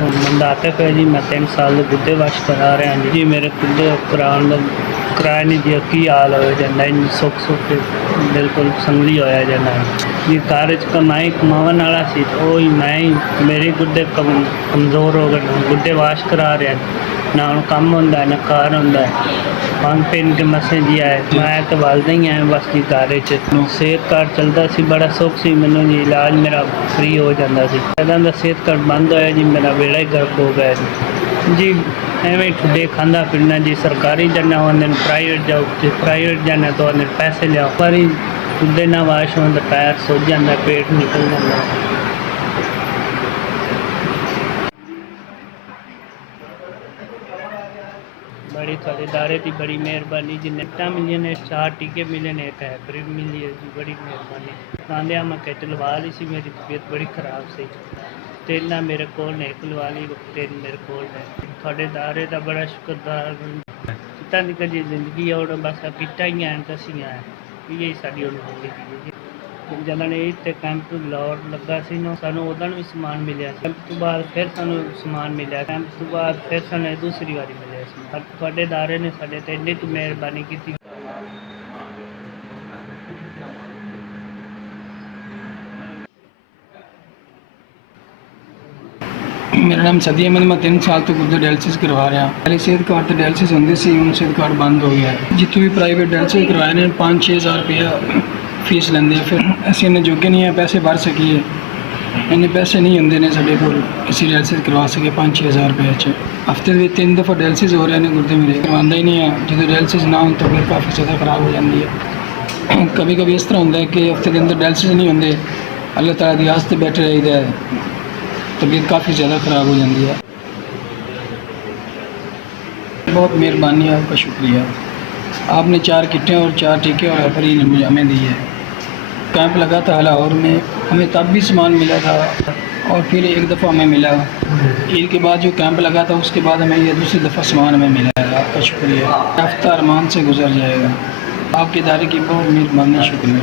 मंदाते पे जी मैं 3 साल ਦੇ ਗੁੱਦੇ ਵਾਸ਼ ਕਰਾ ਰਿਹਾ ਜੀ ਮੇਰੇ ਗੁੱਦੇ ਕਰਾਉਣ ਦਾ ਕਿਰਾਇਆ ਨਹੀਂ ਜੀ ਕੀ ਹਾਲ ਹੋ ਜਾਂਦਾ ਇੰਨੀ ਸੁੱਖ ਸੁੱਖ ਬਿਲਕੁਲ ਸੰਗਲੀ ਹੋਇਆ ਜਾਂਦਾ ਜੀ ਘਰ 'ਚ ਕਮਾਈ ਕਮਾਉਣ ਵਾਲਾ ਸੀ ਉਹ ਹੀ ਮੈਂ ਹੀ ਮੇਰੇ ਗੁੱਦੇ ਕਮਜ਼ੋਰ ਹੋ ਗਏ ਗੁੱਦੇ ਵਾਸ਼ ਕਰਾ ਰਿਹਾ ਨਾ ਹੁਣ ਕੰਮ ਹੁੰਦਾ ਨਾ ਕਾਰ ਹੁੰਦਾ ਪੰਜ ਪਿੰਨ ਕੇ ਮਸੇ ਜੀ ਆਏ ਮੈਂ ਤਾਂ ਵੱਲਦਾ ਹੀ ਆਇਆ ਬਸ ਜੀ ਘਰ 'ਚ ਸਿਹਤ ਕਾਰਡ ਚੱਲਦਾ ਸੀ ਬੜਾ ਸੁੱਖ ਸੀ ਮੈਨੂੰ ਜੀ ਇਲਾਜ ਮੇਰਾ ਫ੍ਰੀ ਹੋ ਜਾਂਦਾ ਸੀ ਜਦੋਂ ਦਾ ਸਿਹਤ ਕਾਰਡ ਬੰਦ ਹੋਇਆ ਜੀ ਮੇਰਾ ਵੇੜਾ ਹੀ ਗਰਕ ਹੋ ਗਿਆ ਜੀ ਐਵੇਂ ਠੁੱਡੇ ਖਾਂਦਾ ਫਿਰਨਾ ਜੀ ਸਰਕਾਰੀ ਜਾਣਾ ਹੁੰਦੇ ਨੇ ਪ੍ਰਾਈਵੇਟ ਜਾਓ ਤੇ ਪ੍ਰਾਈਵੇਟ ਜਾਣਾ ਤੋਂ ਉਹਨੇ ਪੈਸੇ ਲਿਆਓ ਪਰ ਠੁੱਡੇ ਨਾ ਵਾਸ਼ ਹੁੰਦਾ ਪੈਰ ਸੁੱਜ ਜਾਂਦਾ ਪੇਟ ਨਿਕਲ ਜਾਂਦਾ बड़ी खरीदारे की बड़ी मेहरबानी जी नेटा मिलिए ने 4 टीके मिले ने एक हैब्रिड मिली है जी बड़ी मेहरबानी आंदे मैं किट लवा ली सी मेरी तबीयत बड़ी खराब सी तेल ना मेरे को ने एक लवा ली तेल मेरे को है थोड़े दारे का बड़ा शुक्रदार किता निकल जी जिंदगी और बस किटा ही आन दसी आए यही साड़ी जिंदगी जी जलन ये कैंप लाहौर लगा सी सानू उदन भी समान मिले कैंप तो बाद फिर सानू समान मिले कैंप तो बाद फिर सानू दूसरी बारी मिले पर थोड़े दारे ने साडे ते इन्नी मेहरबानी की मेरा नाम सदी अहमद मैं 3 साल तो गुर्दे डायलिसिस करवा रहा पहले सेहत कार्ड तो डायलिसिस होंगे सी हूँ सेहत कार्ड बंद हो गया जितने भी प्राइवेट डायलिसिस करवाए ने 5-6 हज़ार रुपया फीस लेंगे फिर असं इन्हें जोगे नहीं है पैसे भर सकीए इन्ने पैसे नहीं होंगे ने साढ़े को असी डायलिसिस करवा सके 5-6 हज़ार रुपये हफ्ते में 3 दफ़ा डायलिसिस हो रहे हैं गुर्दे मेरे करवाता ही नहीं है जो डायलिसिस ना हो तो फिर काफ़ी ज़्यादा ख़राब हो जाती है कभी कभी इस तरह होता है कि हफ्ते के अंदर डायलिसिस नहीं होंगे अल्लाह ताला की आस से बैठे रहीदा है तबीयत काफ़ी ज़्यादा ख़राब हो जाती है बहुत मेहरबानी आपका शुक्रिया आपने 4 किटें और 4 टीके और फ्री हमें दी है कैंप लगा था लाहौर में हमें तब भी सामान मिला था और फिर एक दफ़ा हमें मिला ईद के बाद जो कैंप लगा था उसके बाद हमें ये दूसरी दफ़ा सामान हमें मिला है आपका शुक्रिया हफ्ता अरमान से गुजर जाएगा आपके इदारे की बहुत मेहरबानी शुक्रिया।